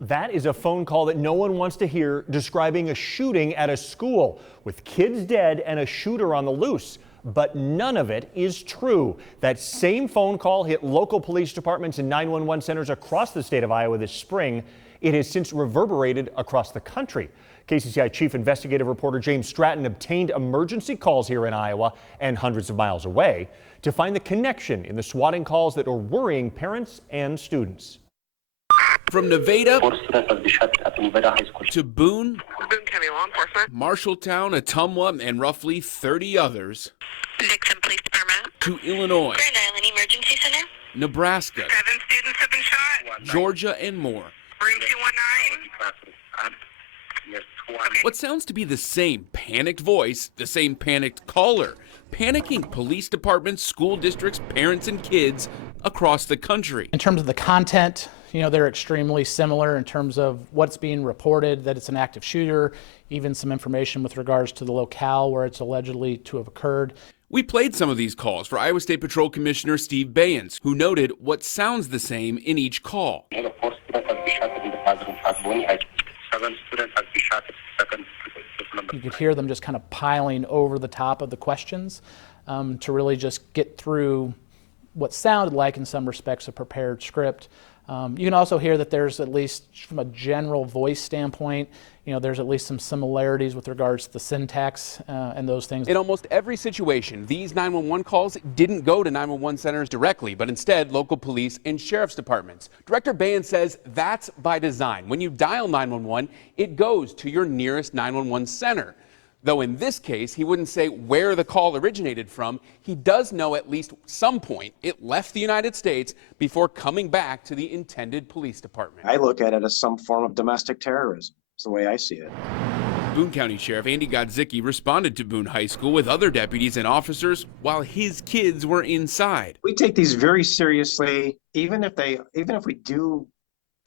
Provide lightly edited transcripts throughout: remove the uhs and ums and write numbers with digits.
That is a phone call that no one wants to hear, describing a shooting at a school with kids dead and a shooter on the loose. But none of it is true. That same phone call hit local police departments and 911 centers across the state of Iowa this spring. It has since reverberated across the country. KCCI Chief Investigative Reporter James Stratton obtained emergency calls here in Iowa and hundreds of miles away to find the connection in the swatting calls that are worrying parents and students. From Nevada to Boone, County Law Enforcement, Marshalltown, Ottumwa, and roughly 30 others, Dixon Police Department, to Illinois, Grand Island Emergency Center, Nebraska, 7 students have been shot, Georgia, and more. room 219. What sounds to be the same panicked voice, the same panicked caller, panicking police departments, school districts, parents, and kids across the country. In terms of the content, they're extremely similar in terms of what's being reported, that it's an active shooter, even some information with regards to the locale where it's allegedly to have occurred. We played some of these calls for Iowa State Patrol Commissioner Steve Bayens, who noted what sounds the same in each call. 4 students have been shot in the classroom at Bonnie High School. 7 students have been shot at second. You could hear them just kind of piling over the top of the questions to really just get through what sounded like, in some respects, a prepared script. You can also hear that there's, at least from a general voice standpoint, there's at least some similarities with regards to the syntax and those things. In almost every situation, these 911 calls didn't go to 911 centers directly, but instead local police and sheriff's departments. Director Bayens says that's by design. When you dial 911, it goes to your nearest 911 center. Though in this case, he wouldn't say where the call originated from. He does know at least some point it left the United States before coming back to the intended police department. I look at it as some form of domestic terrorism. It's the way I see it. Boone County Sheriff Andy Godzicki responded to Boone High School with other deputies and officers while his kids were inside. We take these very seriously, even if we do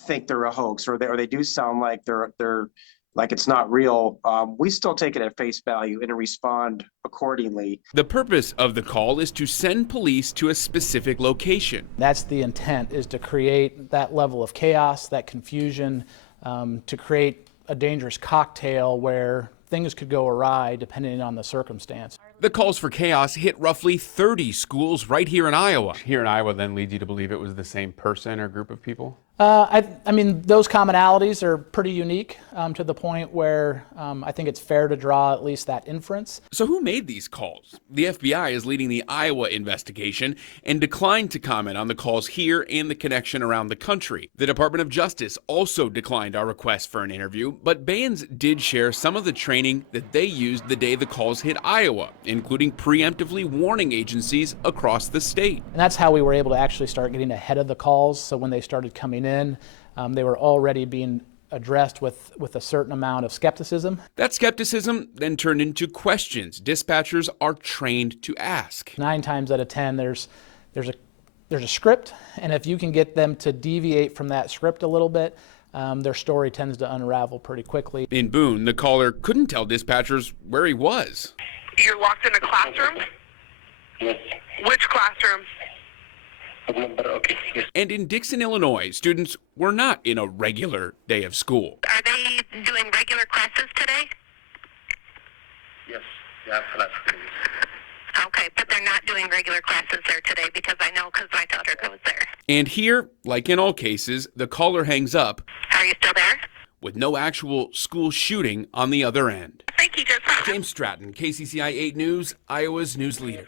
think they're a hoax or they do sound like they're like it's not real, we still take it at face value and respond accordingly. The purpose of the call is to send police to a specific location. That's the intent, is to create that level of chaos, that confusion, to create a dangerous cocktail where things could go awry depending on the circumstance. The calls for chaos hit roughly 30 schools right here in Iowa. Here in Iowa then leads you to believe it was the same person or group of people? I mean, those commonalities are pretty unique to the point where I think it's fair to draw at least that inference. So who made these calls? The FBI is leading the Iowa investigation and declined to comment on the calls here and the connection around the country. The Department of Justice also declined our request for an interview, but Bayens did share some of the training that they used the day the calls hit Iowa, including preemptively warning agencies across the state. And that's how we were able to actually start getting ahead of the calls. So when they started coming in, they were already being addressed with a certain amount of skepticism. That skepticism then turned into questions dispatchers are trained to ask. 9 times out of 10, there's a script, and if you can get them to deviate from that script a little bit, their story tends to unravel pretty quickly. In Boone, the caller couldn't tell dispatchers where he was. You're locked in a classroom? Yes. Which classroom? Okay. Yes. And in Dixon, Illinois, students were not in a regular day of school. Are they doing regular classes today? Yes. Yeah, class. Okay, but they're not doing regular classes there today because I know because my daughter goes there. And here, like in all cases, the caller hangs up Are you still there? with no actual school shooting on the other end. Thank you, just. James Stratton, KCCI 8 News, Iowa's news leader.